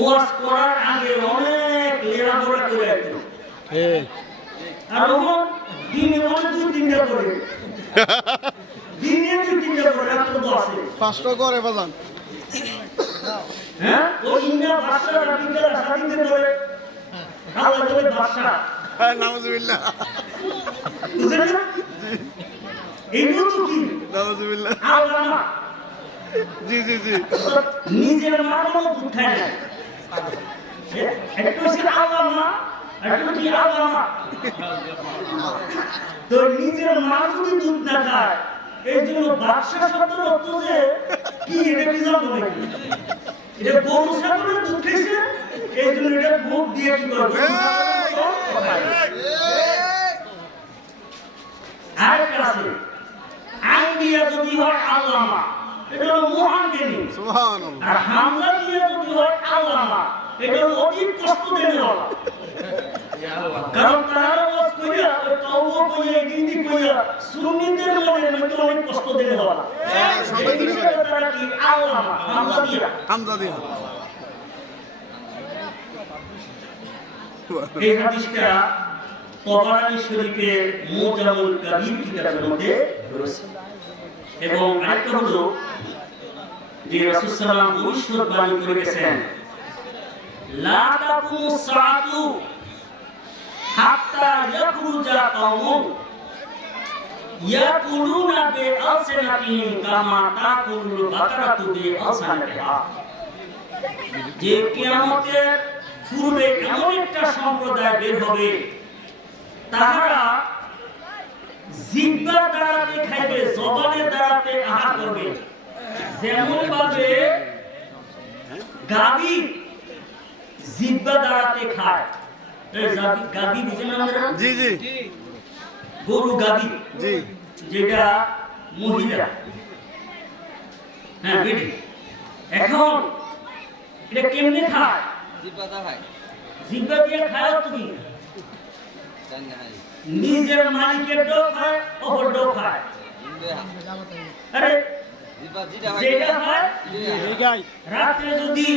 ওয়াজ করার আগে অনেক লেখাপড়া করে আসতো আর দিনে অনেক 2-3টা করে দিনে 2-3টা করে রাখতো তো আছে 5টা করে বাজান হ্যাঁ ওই ইন্ডিয়া ভাষা রাবিন্দা সাদিতে করে আল্লাহ বলে ভাষা নাউজুবিল্লাহ বুঝলেন না এইগুলো তো কি নাউজুবিল্লাহ আল্লামা জি জি জি নিজের মানও দুধ খায় না একটু হচ্ছে আল্লামা একটু কি আল্লামা তো নিজের মা যদি দুধ না খায় এই জন্য বাদশা শব্দের অর্থ যে কি এটা কি জানো নাকি এটা গরু ছাগলের দুধ খাইছে এই জন্য এটা ভোগ দিয়ে কি করবে আর কাছে আইডিয়া যদি হয় আল্লামা এটা হলো মহান জ্ঞানী সুবহানাল্লাহ আর হামজা দিয়ে যদি হয় আল্লামা এটা হলো অধিক কষ্ট দেনে বলা কারণ তারা ওয়াজ কইরা ওই তাওবা কইয়া গিন্দি কইয়া সুন্নিদের মনের মধ্যে অনেক কষ্ট দেনে বলা তারা কি আল্লামা হামজা দিয়া এই হাদিসটা তবরানী শরীফের মুজামুল কাবীর কিতাবের মধ্যে রয়েছে এবং আরেকটা হলো যে রাসূল সাল্লাল্লাহু আলাইহি ওয়াসাল্লাম ভবিষ্যৎবাণী করে গেছেন লা তাকুমু সাআতু হাত্তা ইয়াখরুজা কওমুন ইয়াকুলুনা বিআলসিনাতিহিম কামা তাকুলুল বাকারাতু বিআলসিনাতিহা যে কিয়ামতের পূর্বে এমন একটা সম্প্রদায় বের হবে তাহারা জিহ্বা দ্বারাতে খাইবে জবানের দ্বারাতে আহার করবে যেমন ভাবে গাবি জিহ্বা দ্বারাতে খায় এই গাবি বুঝেন আপনারা জি জি গরু গাবি জি যেটা মহিলা হ্যাঁ বেটি এখন এটা কেমনে খায় জিহ্বা দিয়ে খায় তুমি নিজের মালিকের ডো খায় অপর ডো খায় আরে যেটা খায় রাত্রে যদি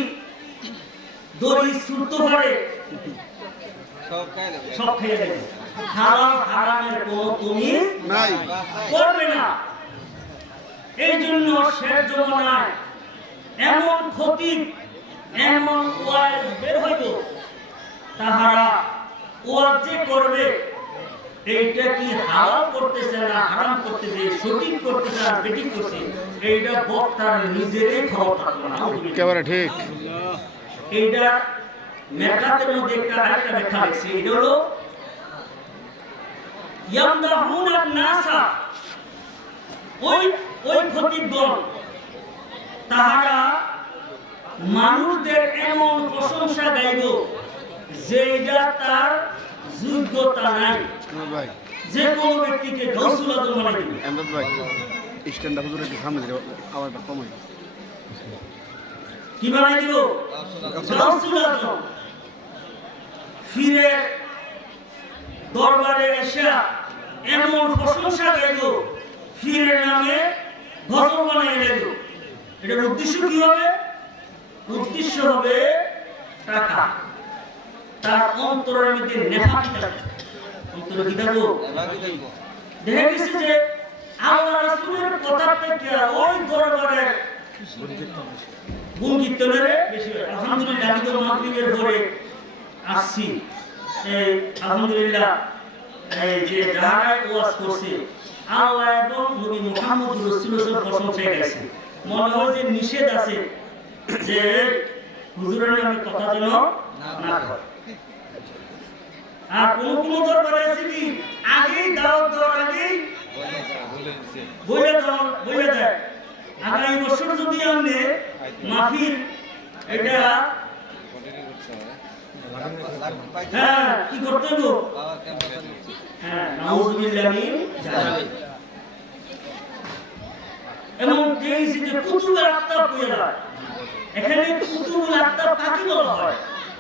দড়ি ছুটতে পারে সব খেয়ে দেবে হারাম হারামের কোনো তুমি নাই করবে না এই জন্য শেষ জমানায় এমন ক্ষতি এমন ওয়াজ বের হইত তাহারা ওয়াজ যে করবে এইটা কি হালাল করতেছে না হারাম করতেছে সঠিক করতেছে না বেঠিক করছে এইটা বক্তার নিজেরই খবর থাকবে না একেবারে ঠিক এইটা মেকাতের মধ্যে একটা আরেকটা ব্যাখ্যা লিখছে এটা হলো ইয়ামদাহুনা নাসা ওই খতিবগণ তাহারা মানুষদের এমন প্রশংসা গাইব যে এটা তার যোগ্যতা নাই ভাই যে কোনো ব্যক্তিকে গৌসুল আজম বানাই দিবে এমদাদ ভাই স্ট্যান্ড আপ একটু সামনে দিও আওয়াজটা কমাই কি বানাই দিব গৌসুল আজম ফিরে দরবারে এসে এমন প্রশংসা গাইব ফিরে নামে গজল বানাই গাইব এটার উদ্দেশ্য কি হবে উদ্দেশ্য হবে টাকা তার অন্তরের মধ্যে নেফাকি থাকবে অন্তরে কি থাকবো দেখা গেছে যে আল্লাহ রাসূলের কথা থেকে ওই দরবারে গুণ কীর্তনের বেশি আলহামদুলিল্লাহ আমি তো মাগরিবের পরে আসছি এই আলহামদুলিল্লাহ এই যে যারা ওয়াজ করছে আল্লাহ এবং নবী মুহাম্মদ রাসূলের প্রশংসা গাইছে মনে হয় যে নিষেধ আছে যে হুজুরের নামে কথা যেন না হয় আর কোন দরবারে আছে কি আগেই দাওয়াত দেওয়ার আগেই বলে দেয় আগামী বছর যদি আপনি মাহফিল এটা হ্যাঁ কি করতে হবে হ্যাঁ নাউজুবিল্লাহ মিন যালিক এবং যেইছি যে কুতুবের আত্মা কইরা এখানে কুতুবুল আত্মা কাকে বলা হয়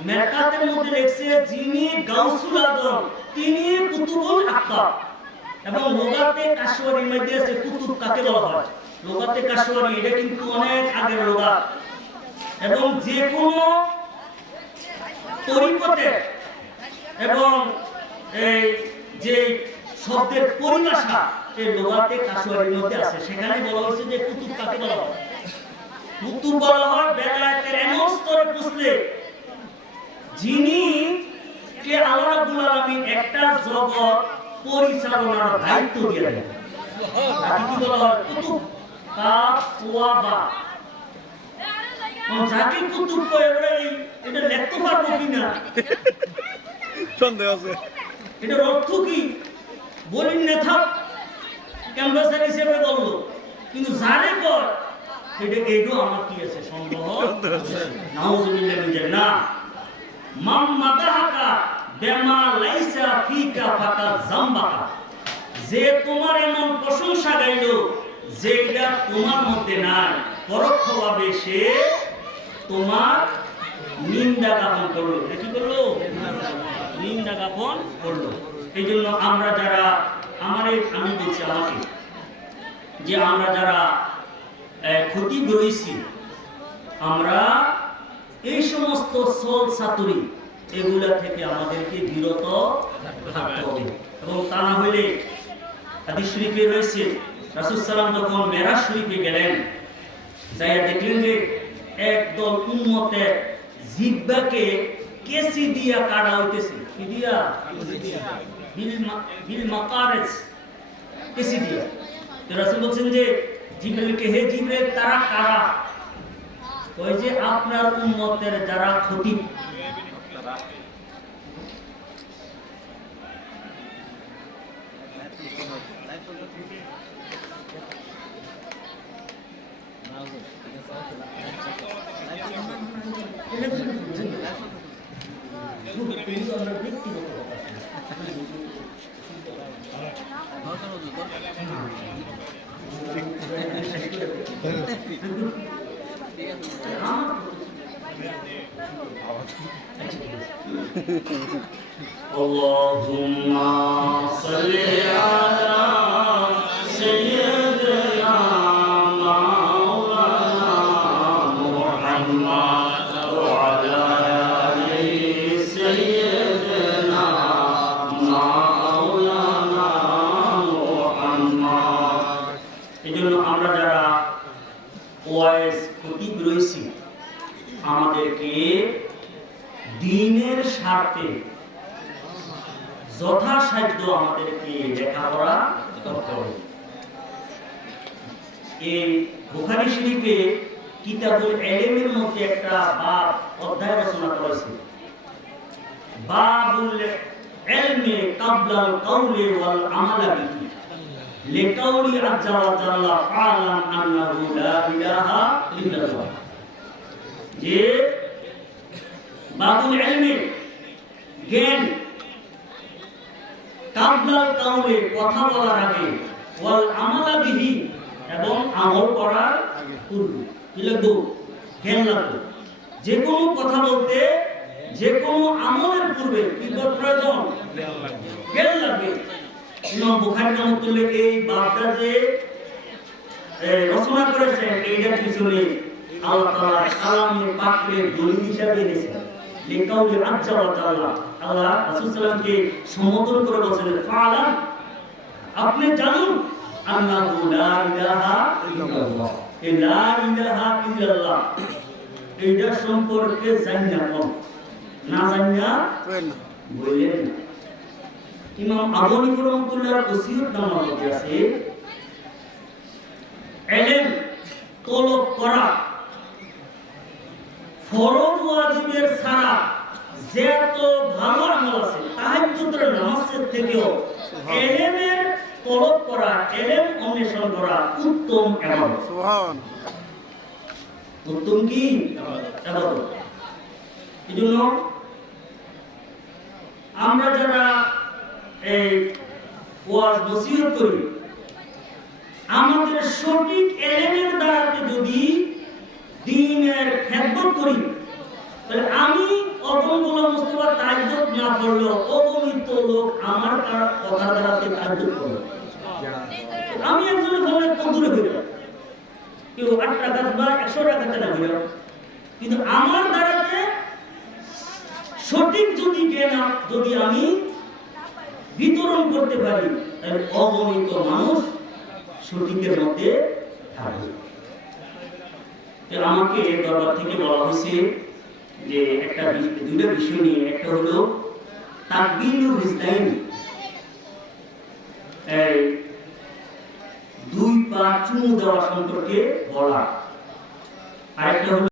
মেরকাতের মধ্যে লেখছে যিনি গাউসুল আজম তিনি কুতুবুল আত্মা এবং লোগাতে কাশওয়ারির মধ্যে আছে কুতুব কাকে বলা হয় লোগাতে কাশওয়ারি এটা কিন্তু অনেক আগের লোগা এবং যে কোনো তরিকতে এবং এই যে শব্দের পরিভাষা এই লোগাতে কাশুয়ারির মধ্যে আছে, সেখানে বলা হয়েছে যে কুতুব কাকে বলা হয়? কুতুব বলা হয় বেলায়েতের এমন স্তরে পুছলে যিনি কে আল্লাহ রাব্বুল আলামিন একটা জগৎ পরিচালনার দায়িত্ব দিয়ে দেন। তাকে কি বলা হয়? কুতুব। কাফ ওয়া বা। যাকে কুতুব কয় এটা লিখতে পারবো কিনা সন্দেহ আছে। এটার অর্থ কি বলিন নেতা ক্যাম্পাসের হিসেবে বললো, কিন্তু যারে কর এটা এইটাও আমার কি আছে সন্দেহ। নাউজুবিল্লাহ মিনাল না মাম মাদাহাকা বিমা লাইসা ফিকা ফাকা জামবাকা, যে তোমার এমন প্রশংসা গাইলো যেটা তোমার মধ্যে নাই, পরোক্ষভাবে সে তোমার নিন্দা জ্ঞাপন করলো। এটা কি করলো? নিন্দা জ্ঞাপন করলো। এই জন্য আমরা যারা আমি বলছি আমাকে যে আমরা যারা ক্ষতি রয়েছি, আমরা এই সমস্ত সল সাতুরি এগুলা থেকে আমাদেরকে বিরত থাকতে হবে। এবং তা না হইলে হাদিস শরীফে রয়েছে রাসূল সাল্লাল্লাহু আলাইহি ওয়াসাল্লাম যখন মেরাজ শরীফে গেলেন, যাইয়া দেখলেন যে একদল উম্মতের জিহ্বাকে কেসি দিয়া কাটা হইতেছে। কি দিয়া? বিল মাকারিজ, কেসি দিয়া। তো রাসূল বলছেন যে জিবরিলকে, হে জিবরিল তারা কারা? ওই যে আপনার উম্মতের যারা খতিব। اللهم صل على سيدنا مولانا محمد وعلى آل سيدنا مولانا محمد। এজন্য আমরা যারা ওয়াইজ খতিব রয়েছি, আমাদেরকে দ্বীনের স্বার্থে যথাসাধ্য আমাদেরকে লেখাপড়া করতে হবে। এই বুখারী শরীফে কিতাবুল ইলমের মধ্যে একটা বাব অধ্যায় রচনা করেছে, বাবুল ইলমি ক্বাবলাল কাওলি ওয়াল আমাল বিহি লিকাওলি আযজা ওয়া জাল্লা ফালাম আন্নাহু লা ইলাহা ইল্লাল্লাহ। যে বাবুল ইলমি জ্ঞান, কাবলাল কাউলে কথা বলার আগে, ওয়াল আমালা বিহি এবং আমল করার পূর্বে কি লাগবে? জ্ঞান লাগবে। যে কোনো কথা বলতে, যে কোনো আমলের পূর্বে কি প্রয়োজন? জ্ঞান লাগবে। ইমাম বুখারী রাহমাতুল্লাহ এই বাবটা যে রচনা করেছেন, এইটার পিছনে আল্লাহ তাআলা কালামে পাকের দলিল হিসাবে এনেছেন। লিকাউলি আযজা ওয়া জাল্লা, আল্লাহ রাসূল সাল্লাল্লাহু সম্বোধন করে বলেছেন, ফালাম আপনি জানুন আন্নাহু লা ইলাহা ইল্লাল্লাহ, এই লা ইলাহা ইল্লাল্লাহ এইটা সম্পর্কে জানা কম, না জানা বললেন না। ইমাম আবু হানিফা রাহমাতুল্লাহর ওসিয়ত নামার মধ্যে আছে, ইলম তলব করা ফরজ ওয়াজিবের ছাড়া যত ভালো আমল আছে, তাহাজ্জুদের নামাজের থেকেও ইলমের তলব করা, ইলম অন্বেষণ করা উত্তম ইবাদত। সুবহান, উত্তম কি ইবাদত। এজন্য আমরা যারা এই ওয়াজ নসিহত করি, আমাদের সঠিক ইলমের দ্বারা যদি দ্বীনের খেদমত করি, তাহলে আমি অগণগুলো মুস্তাফা তাজ্জুদ না করলেও অগণিত লোক আমার কথা দ্বারাতে তাজ্জুদ করবে। আমি একজনের বলে কদুরে হইল, কেউ 8 টাকা বা 100 টাকাতে না হইল, কিন্তু আমার দ্বারাতে সঠিক যদি জ্ঞান যদি আমি বিতরণ করতে পারি, তাহলে অগণিত মানুষ সঠিকের মধ্যে থাকবে। আমাকে দরবার থেকে বলা হয়েছে যে দুটো বিষয় নিয়ে, একটা হলো তাকবীরুল রিজলাইন, দুই পা চুমু দেওয়া সম্পর্কে বলা, আরেকটা হলো